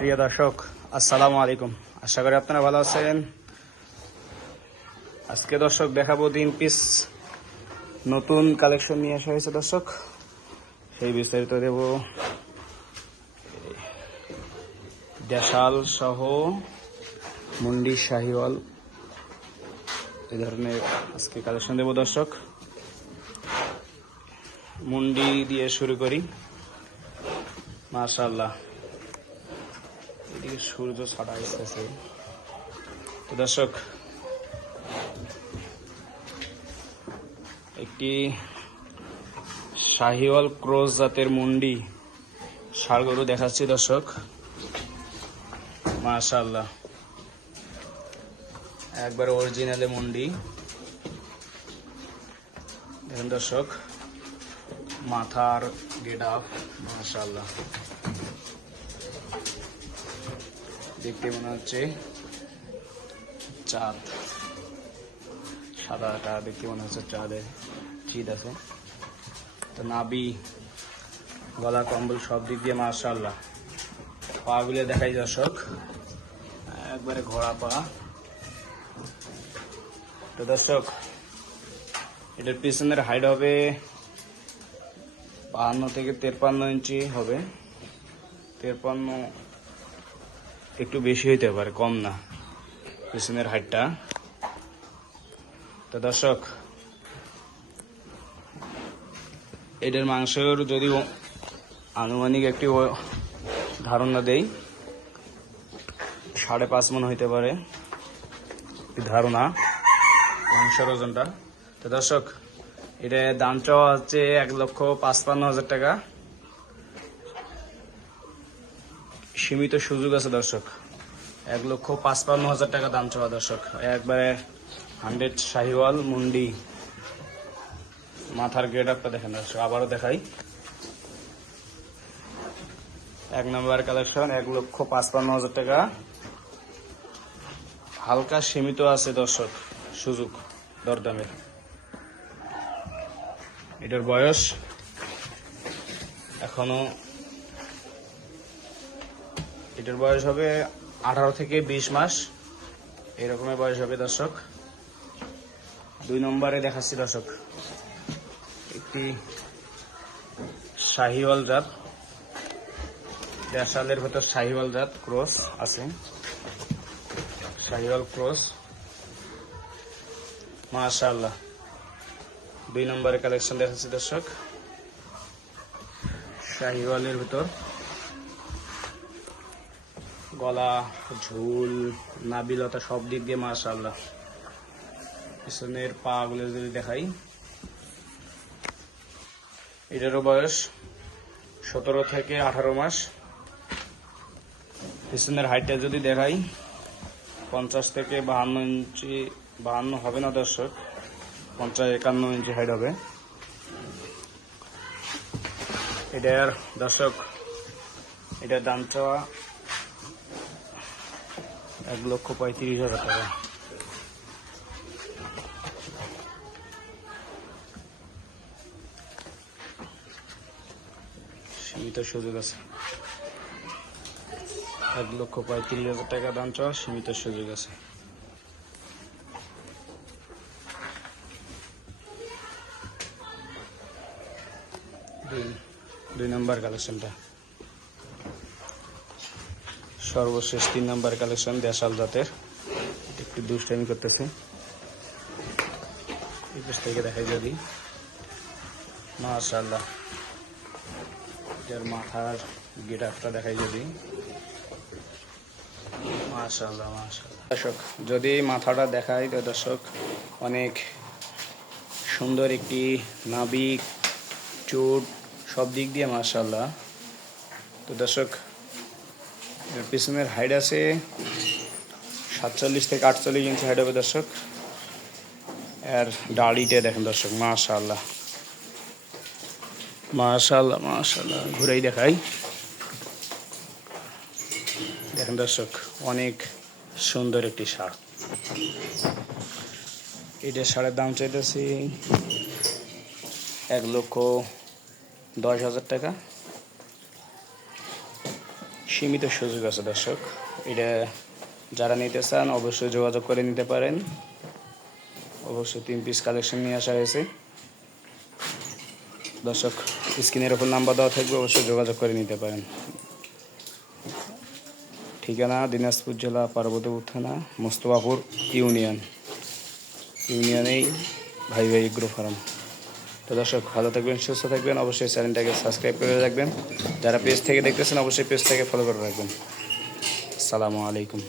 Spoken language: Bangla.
প্রিয় দর্শক, আসসালামু আলাইকুম। আশা করি আপনারা ভালো আছেন। আজকে দর্শক দেখাবো 3 পিস নতুন কালেকশন নিয়ে আসা হয়েছে দর্শক, সেই বিস্তারিত দেব। দেশাল সহ মুন্ডি শাহিওয়াল এই ধরনের আজকে কালেকশন দেব দর্শক। মুন্ডি দিয়ে শুরু করি। মাশাআল্লাহ, এদিকে সূর্য ছাড়া আসতেছে তো দর্শক। একটি শাহিওয়াল ক্রস জাতের মুন্ডি ষাড় গরু দেখাচ্ছি দর্শক। মাশাআল্লাহ, একবার অরিজিনালে মুন্ডি দেখেন দর্শক। মাথার গেট আপ মাশাআল্লাহ, দেখতে মনে হচ্ছে চাঁদ। সাদাটা দেখতে মনে হচ্ছে চাঁদের চিত আছে। তো নাভি, গলা, কম্বল সব দিক দিয়ে মাশাআল্লাহ। পা গুলো দেখাই দর্শক, একবারে ঘোড়া পা। তো দর্শক, এটার পিছনের হাইট হবে 52 থেকে 53 ইঞ্চি হবে। 53 একটু বেশি হইতে পারে, কম না পিছনের হাইটটা। তো দর্শক, এটার মাংসের যদি আনুমানিক একটি ধারণা দেই, 5.5 মণ হইতে পারে ধারণা মাংসের ওজনটা। তো দর্শক, এটা দাম চাওয়া হচ্ছে 1,55,000 টাকা। সীমিত সুযোগ আছে দর্শক। 1,55,000 টাকা দাম চাওয়া দর্শক। একবারে 100 শাহিওয়াল মুন্ডি। মাথার গেট আপটা দেখেন দর্শক, আবারও দেখাই। 1 নম্বর কালেকশন 1,55,000 টাকা। হালকা সীমিত আছে দর্শক সুযোগ দরদামের। এটার বয়স এখনো, এটার বয়স হবে 18 থেকে 20 মাস, এরকমের বয়স হবে দর্শক। 2 নম্বরে দেখাচ্ছি দর্শক, একটি শাহিওয়াল জাত, দেশালের ভেতর শাহিওয়াল জাত ক্রস আছে। শাহিওয়াল ক্রস মাশাআল্লাহ। 2 নম্বরে কালেকশন দেখাচ্ছি দর্শক, শাহিওয়ালের ভিতর গলা, ঝুল, নাবিলতা সব দিক দিয়ে মাশাআল্লাহ। পিছনের পা গুলো যদি দেখাই, এটারও বয়স 17 থেকে 18 মাস। পিছনের হাইটটা যদি দেখাই, 50 থেকে 52 ইঞ্চি, 52 হবে না দর্শক, 50-51 ইঞ্চি হাইট হবে এটার দর্শক। এটার দাম চাওয়া 1,35,000 টাকা। সীমিত সুযোগ আছে। 1,35,000 টাকা দাম চাওয়া, সীমিত সুযোগ আছে। দুই নম্বর কালেকশনটা সর্বশেষ। 3 নম্বর কালেকশন দেশাল জাতের। একটু দুষ্টামি করতেছে, এই পাশ থেকে দেখাই যদি মাশাআল্লাহ। এটার মাথার গেট আপটা দেখাই যদি মাশাআল্লাহ মাশাআল্লাহ। দর্শক, যদি মাথাটা দেখাই তো দর্শক, অনেক সুন্দর একটি নাভি, চোট সব দিক দিয়ে মাশাআল্লাহ। তো দর্শক, পিছনের হাইট আছে 47 থেকে 48 ইঞ্চি হাইট হবে দর্শক। আর দাড়িটা দেখেন দর্শক মাশাআল্লাহ মাশাআল্লাহ মাশাআল্লাহ। ঘুরেই দেখাই, দেখেন দর্শক, অনেক সুন্দর একটি ষাঁড়। এটা ষাঁড়ের দাম চাইতেছি 1,10,000 টাকা। সীমিত সুযোগ আছে দর্শক, এটা যারা নিতে চান অবশ্যই যোগাযোগ করে নিতে পারেন। অবশ্যই 3 পিস কালেকশন নিয়ে আসা হয়েছে দর্শক। স্ক্রিনের ওপর নাম্বার দেওয়া থাকবে, অবশ্যই যোগাযোগ করে নিতে পারেন। ঠিকানা দিনাজপুর জেলা পার্বতীপুর থানা মোস্তফাপুর ইউনিয়নেই ভাই এগ্রো ফার্ম। তো দর্শক ভালো থাকবেন, সুস্থ থাকবেন, অবশ্যই চ্যানেলটাকে সাবস্ক্রাইব করে রাখবেন। যারা পেজ থেকে দেখতেছেন অবশ্যই পেজটাকে ফলো করে রাখবেন। আসসালামু আলাইকুম।